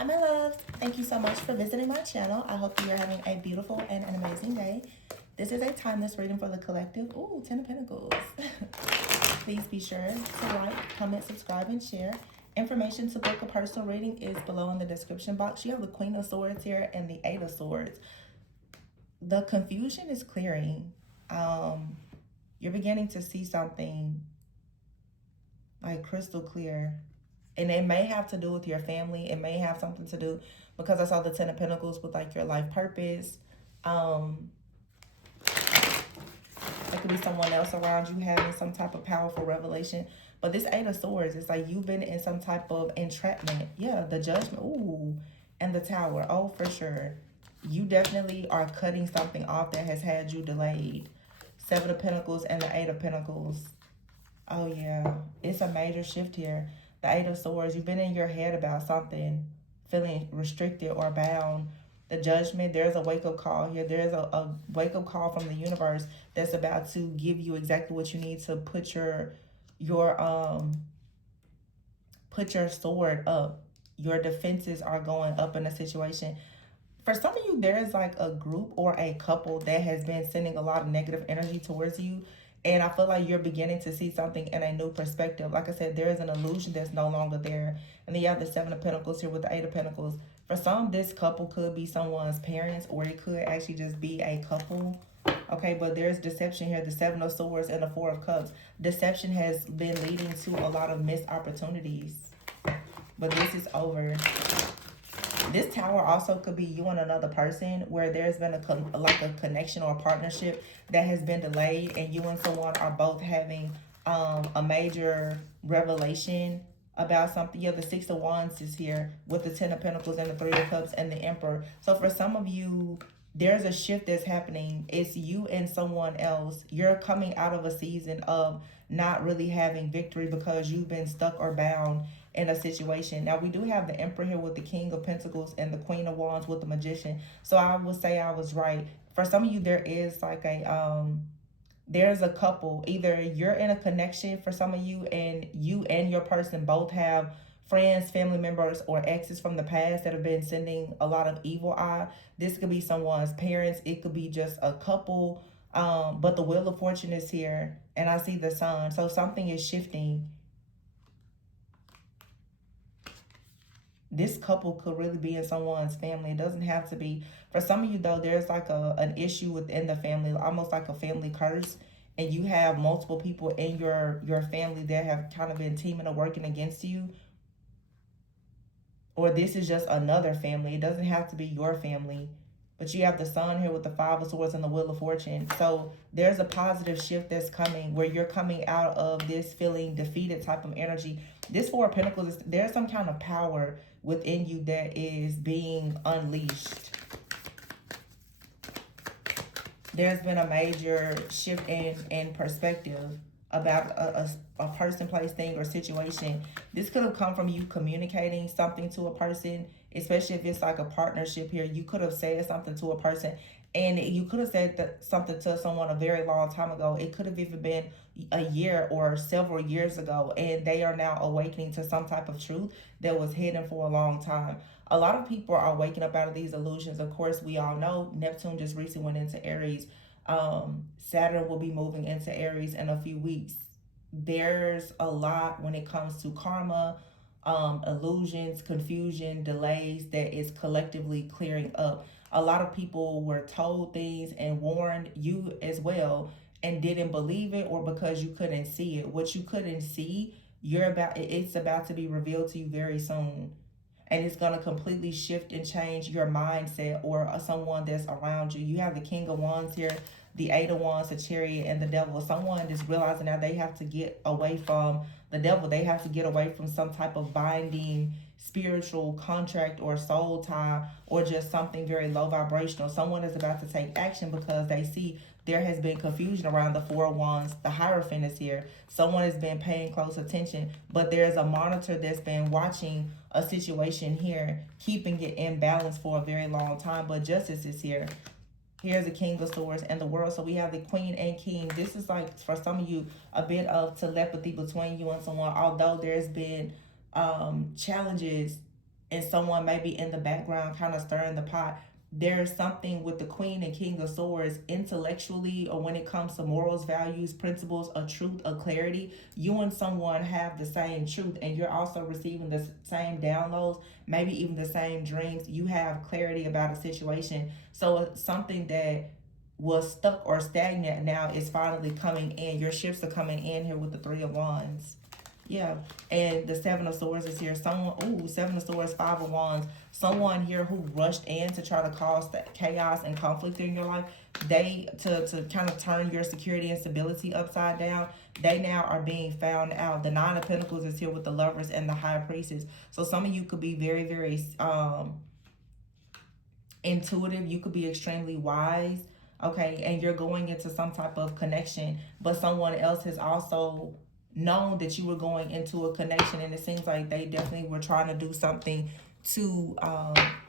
Hi, my loves. Thank you so much for visiting my channel. I hope you're having a beautiful and an amazing day. This is a timeless reading for the collective. Ooh, 10 of Pentacles. Please be sure to like, comment, subscribe, and share. Information to book a personal reading is below in the description box. You have the Queen of Swords here and the Eight of Swords. The confusion is clearing. You're beginning to see something like crystal clear. And it may have to do with your family. It may have something to do, because I saw the Ten of Pentacles, with like your life purpose. It could be someone else around you having some type of powerful revelation. But this Eight of Swords, it's like you've been in some type of entrapment. Yeah, the Judgment. Ooh, and the Tower. Oh, for sure. You definitely are cutting something off that has had you delayed. Seven of Pentacles and the Eight of Pentacles. Oh, yeah. It's a major shift here. The Eight of Swords, you've been in your head about something, feeling restricted or bound. The Judgment, there's a wake-up call here. There's a wake-up call from the universe that's about to give you exactly what you need to put your sword up. Your defenses are going up in a situation. For some of you, there's like a group or a couple that has been sending a lot of negative energy towards you. And I feel like you're beginning to see something in a new perspective. Like I said, there is an illusion that's no longer there. And then you have the Seven of Pentacles here with the Eight of Pentacles. For some, this couple could be someone's parents, or it could actually just be a couple. Okay, but there's deception here. The Seven of Swords and the Four of Cups. Deception has been leading to a lot of missed opportunities. But this is over. This Tower also could be you and another person, where there's been a connection or a partnership that has been delayed, and you and someone are both having a major revelation about something. Yeah, the Six of Wands is here with the Ten of Pentacles and the Three of Cups and the Emperor. So for some of you, there's a shift that's happening. It's you and someone else. You're coming out of a season of not really having victory because you've been stuck or bound in a situation. Now, we do have the Emperor here with the King of Pentacles and the Queen of Wands with the Magician. So I would say I was right. For some of you, there is like there's a couple. Either you're in a connection for some of you, and your person both have friends, family members, or exes from the past that have been sending a lot of evil eye. This could be someone's parents. It could be just a couple. But the Wheel of Fortune is here, and I see the Sun. So something is shifting. This couple could really be in someone's family. It doesn't have to be. For some of you, though, there's like an issue within the family, almost like a family curse. And you have multiple people in your family that have kind of been teaming or working against you. Or this is just another family. It doesn't have to be your family. But you have the Sun here with the Five of Swords and the Wheel of Fortune. So there's a positive shift that's coming, where you're coming out of this feeling defeated type of energy. This Four of Pentacles, there's some kind of power within you that is being unleashed. There's been a major shift in perspective about a person, place, thing, or situation. This could have come from you communicating something to a person, especially if it's like a partnership here. You could have said something to a person, and you could have said something to someone a very long time ago. It could have even been a year or several years ago, and they are now awakening to some type of truth that was hidden for a long time. A lot of people are waking up out of these illusions. Of course, we all know Neptune just recently went into Aries. Saturn will be moving into Aries in a few weeks. There's a lot when it comes to karma, illusions, confusion, delays that is collectively clearing up. A lot of people were told things and warned, you as well, and didn't believe it, or because you couldn't see it. What you couldn't see, it's about to be revealed to you very soon. And it's going to completely shift and change your mindset or someone that's around you. You have the King of Wands here, the Eight of Wands, the Chariot, and the Devil. Someone is realizing now they have to get away from the devil. They have to get away from some type of binding spiritual contract or soul tie, or just something very low vibrational. Someone is about to take action because they see there has been confusion around the Four of Wands. The Hierophant is here. Someone has been paying close attention, but there's a monitor that's been watching a situation here, keeping it in balance for a very long time. But justice is here. Here's the King of Swords and the World. So we have the Queen and King. This is like, for some of you, a bit of telepathy between you and someone. Although there's been challenges and someone may be in the background kind of stirring the pot. There's something with the Queen and King of Swords intellectually, or when it comes to morals, values, principles, a truth, a clarity. You and someone have the same truth, and you're also receiving the same downloads, maybe even the same dreams. You have clarity about a situation. So it's something that was stuck or stagnant now is finally coming in. Your shifts are coming in here with the Three of Wands. Yeah, and the Seven of Swords is here. Someone, ooh, Seven of Swords, Five of Wands. Someone here who rushed in to try to cause the chaos and conflict in your life. They, to kind of turn your security and stability upside down, they now are being found out. The Nine of Pentacles is here with the Lovers and the High Priestess. So some of you could be very, very intuitive. You could be extremely wise, okay? And you're going into some type of connection, but someone else has also known that you were going into a connection, and it seems like they definitely were trying to do something to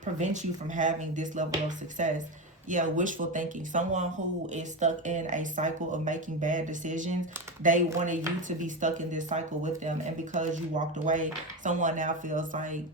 prevent you from having this level of success. Yeah, wishful thinking. Someone who is stuck in a cycle of making bad decisions, they wanted you to be stuck in this cycle with them, and because you walked away, someone now feels like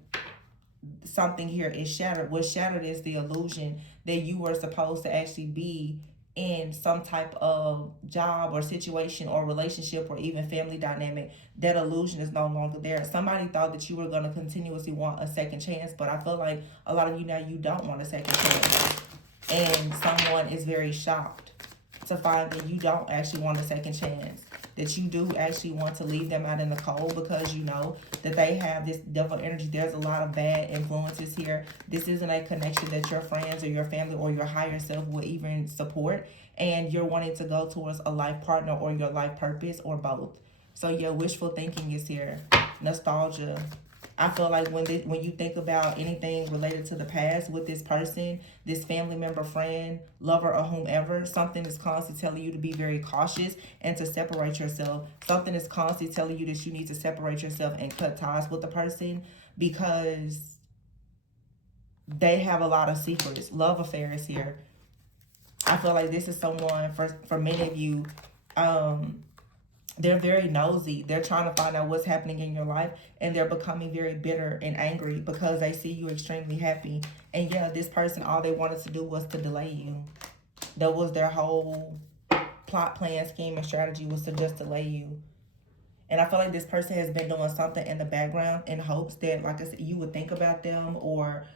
something here is shattered. What's shattered is the illusion that you were supposed to actually be in some type of job or situation or relationship or even family dynamic. That illusion is no longer there. Somebody thought that you were going to continuously want a second chance, but I feel like a lot of you now, you don't want a second chance. And someone is very shocked to find that you don't actually want a second chance, that you do actually want to leave them out in the cold, because you know that they have this devil energy. There's a lot of bad influences here. This isn't a connection that your friends or your family or your higher self will even support, and you're wanting to go towards a life partner or your life purpose or both. So yeah, wishful thinking is here. Nostalgia. I feel like when you think about anything related to the past with this person, this family member, friend, lover, or whomever, something is constantly telling you to be very cautious and to separate yourself. Something is constantly telling you that you need to separate yourself and cut ties with the person, because they have a lot of secrets. Love affairs here. I feel like this is someone, for many of you, they're very nosy. They're trying to find out what's happening in your life, and they're becoming very bitter and angry because they see you extremely happy. And yeah, this person, all they wanted to do was to delay you. That was their whole plot, plan, scheme, and strategy, was to just delay you. And I feel like this person has been doing something in the background in hopes that, like I said, you would think about them, or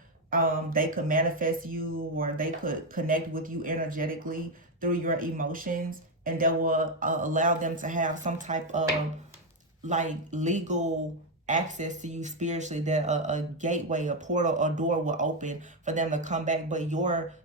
they could manifest you, or they could connect with you energetically through your emotions, and that will allow them to have some type of like legal access to you spiritually, that a gateway, a portal, a door will open for them to come back. But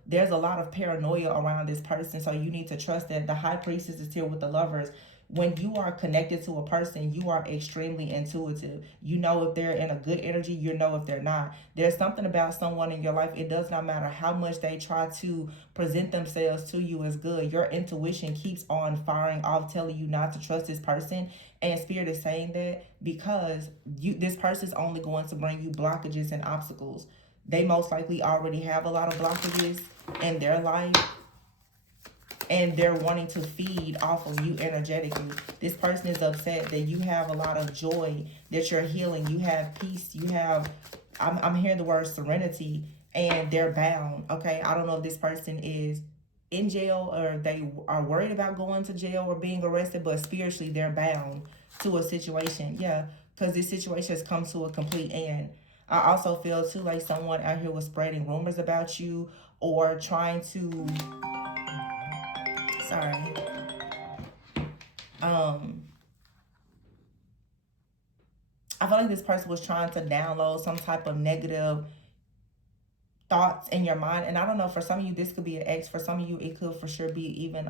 there's a lot of paranoia around this person, so you need to trust that the High Priestess is here with the Lovers. When you are connected to a person, you are extremely intuitive. You know if they're in a good energy, you know if they're not. There's something about someone in your life, it does not matter how much they try to present themselves to you as good. Your intuition keeps on firing off, telling you not to trust this person. And Spirit is saying that because this person is only going to bring you blockages and obstacles. They most likely already have a lot of blockages in their life, and they're wanting to feed off of you energetically. This person is upset that you have a lot of joy, that you're healing, you have peace, you have, I'm hearing the word serenity, and they're bound, okay? I don't know if this person is in jail or they are worried about going to jail or being arrested, but spiritually they're bound to a situation. Yeah, because this situation has come to a complete end. I also feel too like someone out here was spreading rumors about you, or trying to, sorry, I feel like this person was trying to download some type of negative thoughts in your mind. And I don't know, for some of you this could be an ex, for some of you it could for sure be even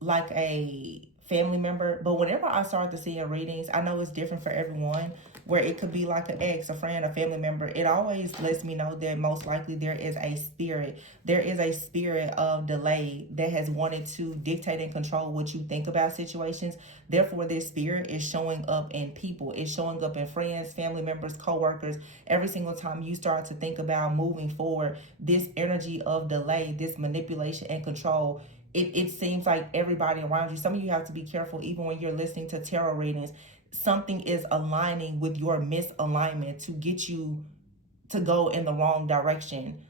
like a family member. But whenever I start to see in readings, I know it's different for everyone, where it could be like an ex, a friend, a family member. It always lets me know that most likely there is a spirit. There is a spirit of delay that has wanted to dictate and control what you think about situations. Therefore, this spirit is showing up in people. It's showing up in friends, family members, co-workers. Every single time you start to think about moving forward, this energy of delay, this manipulation and control, it seems like everybody around you, some of you have to be careful even when you're listening to tarot readings. Something is aligning with your misalignment to get you to go in the wrong direction.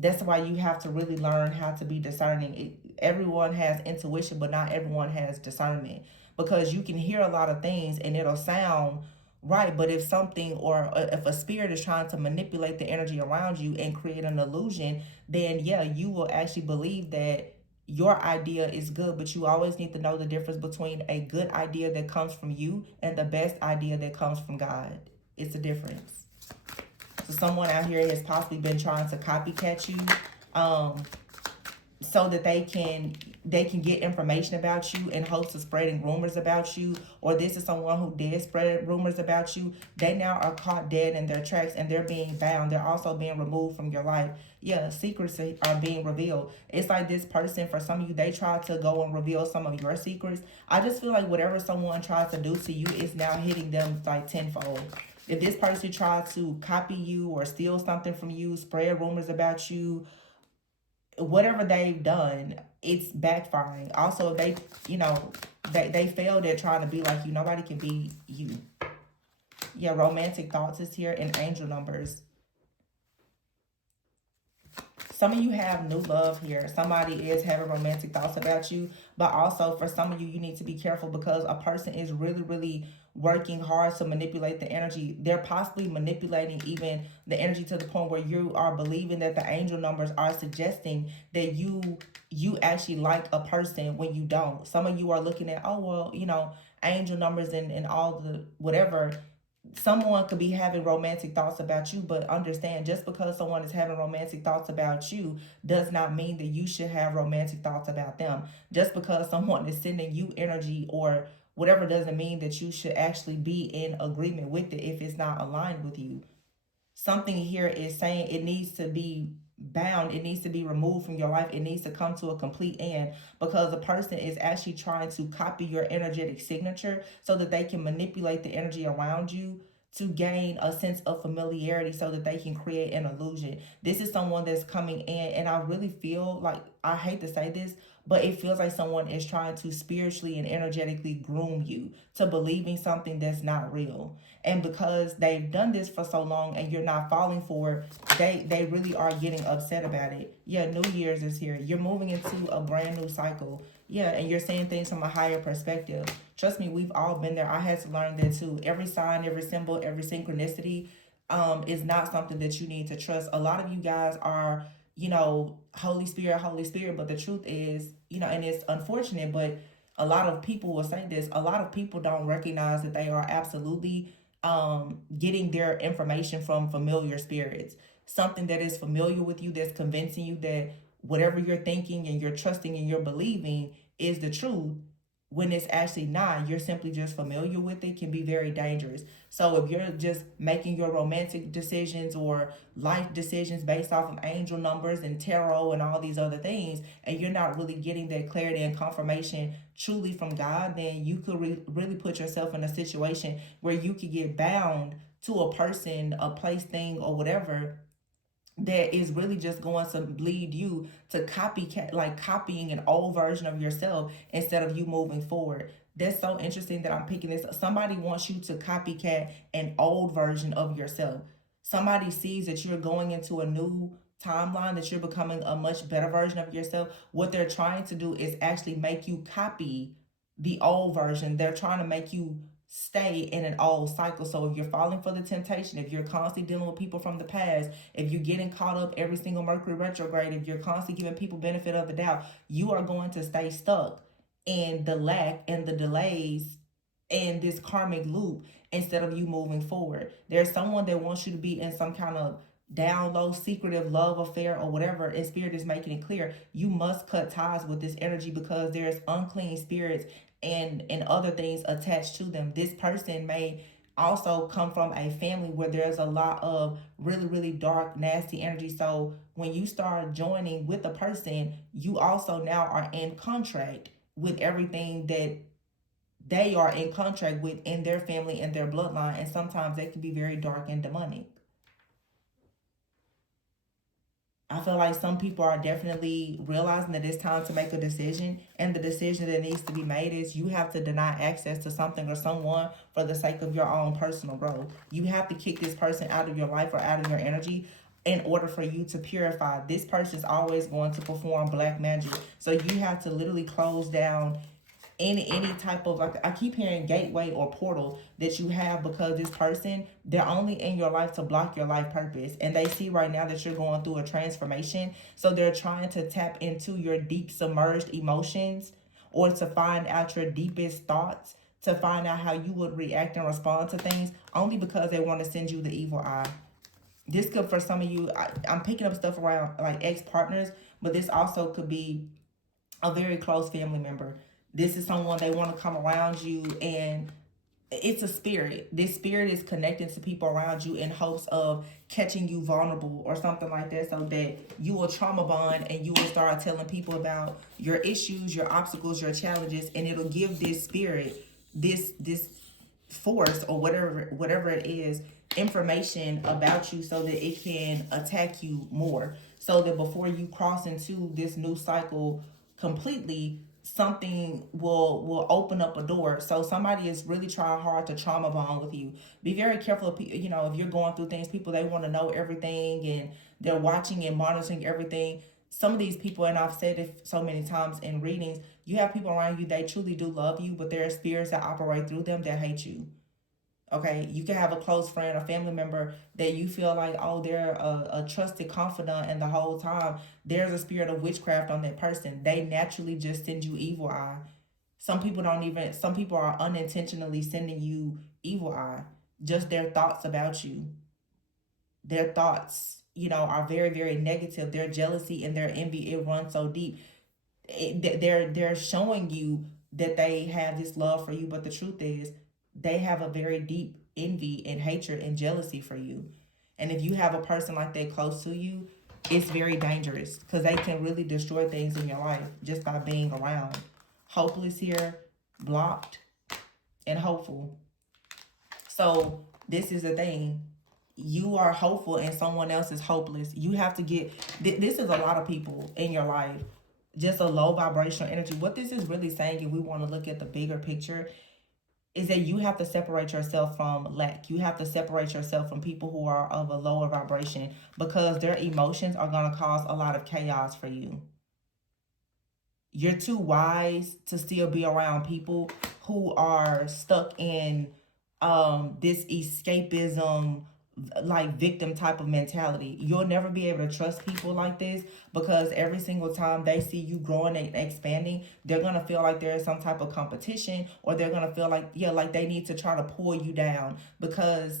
That's why you have to really learn how to be discerning. Everyone has intuition, but not everyone has discernment, because you can hear a lot of things and it'll sound right, but if something, or if a spirit is trying to manipulate the energy around you and create an illusion, then yeah, you will actually believe that your idea is good. But you always need to know the difference between a good idea that comes from you and the best idea that comes from God. It's a difference. So someone out here has possibly been trying to copycat you, so that they can get information about you in hopes of spreading rumors about you. Or this is someone who did spread rumors about you. They now are caught dead in their tracks, and they're being bound. They're also being removed from your life. Yeah, secrets are being revealed. It's like this person, for some of you, they try to go and reveal some of your secrets. I just feel like whatever someone tries to do to you is now hitting them like tenfold. If this person tried to copy you or steal something from you, spread rumors about you, whatever they've done, it's backfiring. Also, they failed at trying to be like you. Nobody can be you. Yeah, romantic thoughts is here, and angel numbers. Some of you have new love here. Somebody is having romantic thoughts about you. But also, for some of you, you need to be careful, because a person is really, really working hard to manipulate the energy. They're possibly manipulating even the energy to the point where you are believing that the angel numbers are suggesting that you actually like a person when you don't. Some of you are looking at, oh, well, angel numbers and all the whatever. Someone could be having romantic thoughts about you, but understand, just because someone is having romantic thoughts about you does not mean that you should have romantic thoughts about them. Just because someone is sending you energy or whatever doesn't mean that you should actually be in agreement with it if it's not aligned with you. Something here is saying it needs to be bound, it needs to be removed from your life, it needs to come to a complete end, because the person is actually trying to copy your energetic signature so that they can manipulate the energy around you to gain a sense of familiarity so that they can create an illusion. This is someone that's coming in, and I really feel like, I hate to say this, but it feels like someone is trying to spiritually and energetically groom you to believing something that's not real. And because they've done this for so long and you're not falling for it, they really are getting upset about it. Yeah, New Year's is here. You're moving into a brand new cycle. Yeah, and you're seeing things from a higher perspective. Trust me, we've all been there. I had to learn that too. Every sign, every symbol, every synchronicity is not something that you need to trust. A lot of you guys are, Holy Spirit, but the truth is, and it's unfortunate, but a lot of people will say this. A lot of people don't recognize that they are absolutely getting their information from familiar spirits. Something that is familiar with you, that's convincing you that whatever you're thinking and you're trusting and you're believing is the truth, when it's actually not. You're simply just familiar with it, can be very dangerous. So if you're just making your romantic decisions or life decisions based off of angel numbers and tarot and all these other things, and you're not really getting that clarity and confirmation truly from God, then you could really put yourself in a situation where you could get bound to a person, a place, thing, or whatever, that is really just going to lead you to copycat, like copying an old version of yourself instead of you moving forward. That's so interesting that I'm picking this. Somebody wants you to copycat an old version of yourself. Somebody sees that you're going into a new timeline, that you're becoming a much better version of yourself. What they're trying to do is actually make you copy the old version. They're trying to make you stay in an old cycle. So if you're falling for the temptation, if you're constantly dealing with people from the past, if you're getting caught up every single Mercury retrograde, if you're constantly giving people benefit of the doubt, you are going to stay stuck in the lack and the delays and this karmic loop instead of you moving forward. There's someone that wants you to be in some kind of down low secretive love affair or whatever, and spirit is making it clear you must cut ties with this energy, because there's unclean spirits and other things attached to them. This person may also come from a family where there's a lot of really, really dark, nasty energy. So when you start joining with a person, you also now are in contract with everything that they are in contract with in their family and their bloodline. And sometimes they can be very dark and demonic. I feel like some people are definitely realizing that it's time to make a decision, and the decision that needs to be made is you have to deny access to something or someone for the sake of your own personal growth. You have to kick this person out of your life or out of your energy in order for you to purify. This person is always going to perform black magic. So you have to literally close down any type of, like, I keep hearing gateway or portal that you have, because this person, they're only in your life to block your life purpose, and they see right now that you're going through a transformation, so they're trying to tap into your deep submerged emotions, or to find out your deepest thoughts, to find out how you would react and respond to things, only because they want to send you the evil eye. This could, for some of you, I'm picking up stuff around like ex-partners, but this also could be a very close family member. This is someone, they want to come around you, and it's a spirit. This spirit is connecting to people around you in hopes of catching you vulnerable or something like that, so that you will trauma bond and you will start telling people about your issues, your obstacles, your challenges, and it'll give this spirit, this force, or whatever it is, information about you, so that it can attack you more, so that before you cross into this new cycle completely, something will open up a door. So somebody is really trying hard to trauma bond with you. Be very careful of, you know, if you're going through things, people, they want to know everything, and they're watching and monitoring everything. Some of these people, and I've said it so many times in readings, you have people around you, they truly do love you, but there are spirits that operate through them that hate you. Okay, you can have a close friend or family member that you feel like, oh, they're a trusted confidant, and the whole time there's a spirit of witchcraft on that person. They naturally just send you evil eye. Some people don't even, some people are unintentionally sending you evil eye. Just their thoughts about you. Their thoughts, you know, are very, very negative. Their jealousy and their envy, it runs so deep. They're showing you that they have this love for you, but the truth is they have a very deep envy and hatred and jealousy for you. And if you have a person like that close to you, it's very dangerous, because they can really destroy things in your life just by being around. Hopeless here, blocked, and hopeful. So this is the thing. You are hopeful and someone else is hopeless. You have to get, this is a lot of people in your life, just a low vibrational energy. What this is really saying, if we want to look at the bigger picture, is that you have to separate yourself from lack. You have to separate yourself from people who are of a lower vibration, because their emotions are going to cause a lot of chaos for you. You're too wise to still be around people who are stuck in this escapism, like victim type of mentality. You'll never be able to trust people like this, because every single time they see you growing and expanding, they're gonna feel like there is some type of competition, or they're gonna feel like, yeah, like they need to try to pull you down, because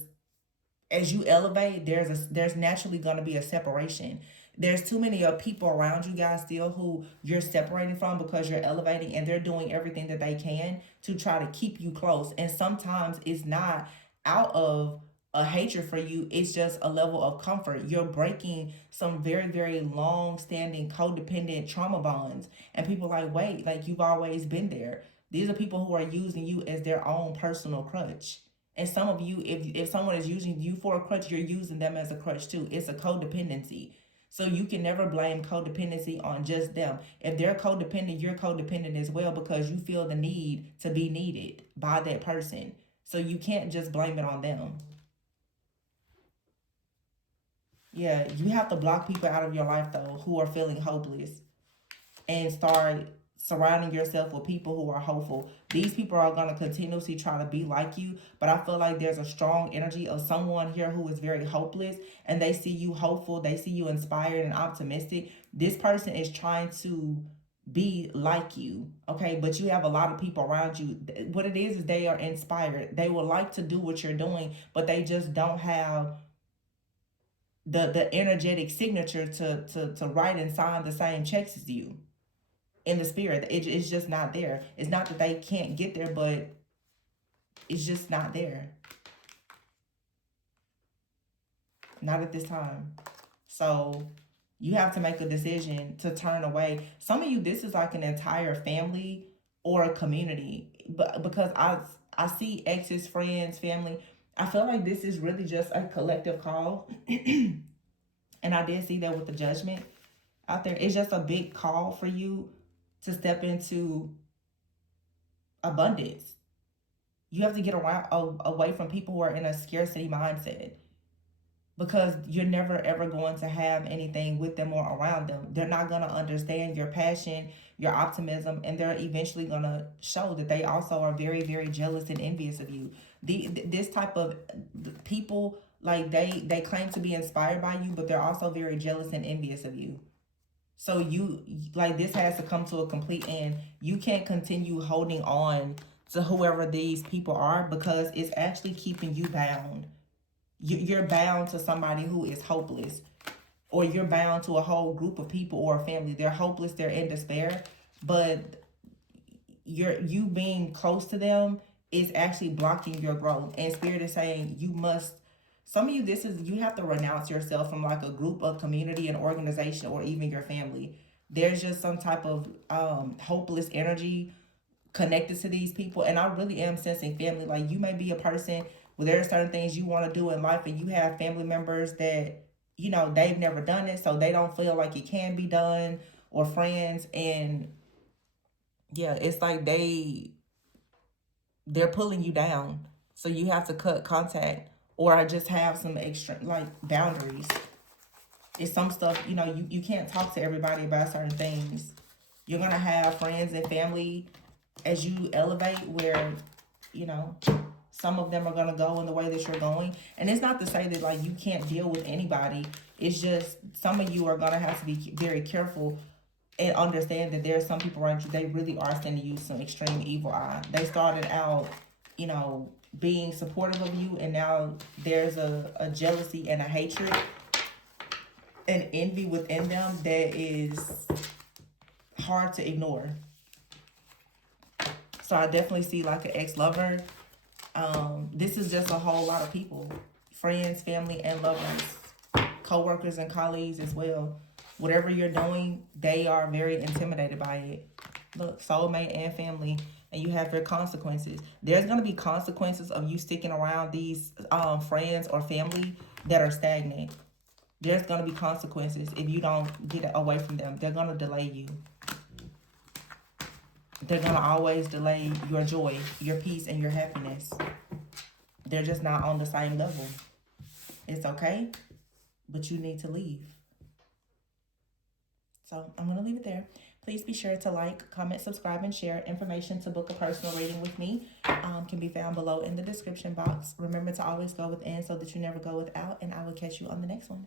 as you elevate, there's naturally gonna be a separation. There's too many people around you guys still who you're separating from, because you're elevating, and they're doing everything that they can to try to keep you close. And sometimes it's not out of a hatred for you, it's just a level of comfort. You're breaking some very, very long standing codependent trauma bonds, and people like, wait, like, you've always been there. These are people who are using you as their own personal crutch. And some of you, if someone is using you for a crutch, you're using them as a crutch too. It's a codependency. So you can never blame codependency on just them. If they're codependent, you're codependent as well, because you feel the need to be needed by that person. So you can't just blame it on them. Yeah, you have to block people out of your life, though, who are feeling hopeless, and start surrounding yourself with people who are hopeful. These people are going to continuously try to be like you, but I feel like there's a strong energy of someone here who is very hopeless, and they see you hopeful, they see you inspired and optimistic. This person is trying to be like you, okay? But you have a lot of people around you. What it is they are inspired. They would like to do what you're doing, but they just don't have the energetic signature to write and sign the same checks as you in the spirit. It's just not there. It's not that they can't get there, but it's just not there. Not at this time. So you have to make a decision to turn away. Some of you, this is like an entire family or a community, but because I see exes, friends, family, I feel like this is really just a collective call And I did see that with the Judgment out there. It's just a big call for you to step into abundance. You have to get away from people who are in a scarcity mindset, because you're never ever going to have anything with them or around them. They're not going to understand your passion, your optimism, and they're eventually going to show that they also are very, very jealous and envious of you. This type of people, like, they claim to be inspired by you, but they're also very jealous and envious of you. So you, like, this has to come to a complete end. You can't continue holding on to whoever these people are, because it's actually keeping you bound. You're bound to somebody who is hopeless, or you're bound to a whole group of people or a family. They're hopeless, they're in despair, but you being close to them is actually blocking your growth. And Spirit is saying you must, some of you, you have to renounce yourself from like a group, of community, an organization, or even your family. There's just some type of hopeless energy connected to these people. And I really am sensing family. Like, you may be a person where there are certain things you want to do in life, and you have family members that, you know, they've never done it, so they don't feel like it can be done, or friends. And yeah, it's like they're pulling you down, so you have to cut contact, or just have some extra, like, boundaries. It's some stuff, you know, you can't talk to everybody about certain things. You're gonna have friends and family as you elevate, where, you know, some of them are going to go in the way that you're going. And it's not to say that, like, you can't deal with anybody. It's just some of you are going to have to be very careful and understand that there are some people around you, they really are sending you some extreme evil eye. They started out, you know, being supportive of you, and now there's a jealousy and a hatred and envy within them that is hard to ignore. So I definitely see like an ex-lover. This is just a whole lot of people. Friends, family, and lovers. Co-workers and colleagues as well. Whatever you're doing, they are very intimidated by it. Look, soulmate and family. And you have your consequences. There's going to be consequences of you sticking around these friends or family that are stagnant. There's going to be consequences if you don't get away from them. They're going to delay you. They're going to always delay your joy, your peace, and your happiness. They're just not on the same level. It's okay, but you need to leave. So I'm going to leave it there. Please be sure to like, comment, subscribe, and share. Information to book a personal reading with me can be found below in the description box. Remember to always go within so that you never go without, and I will catch you on the next one.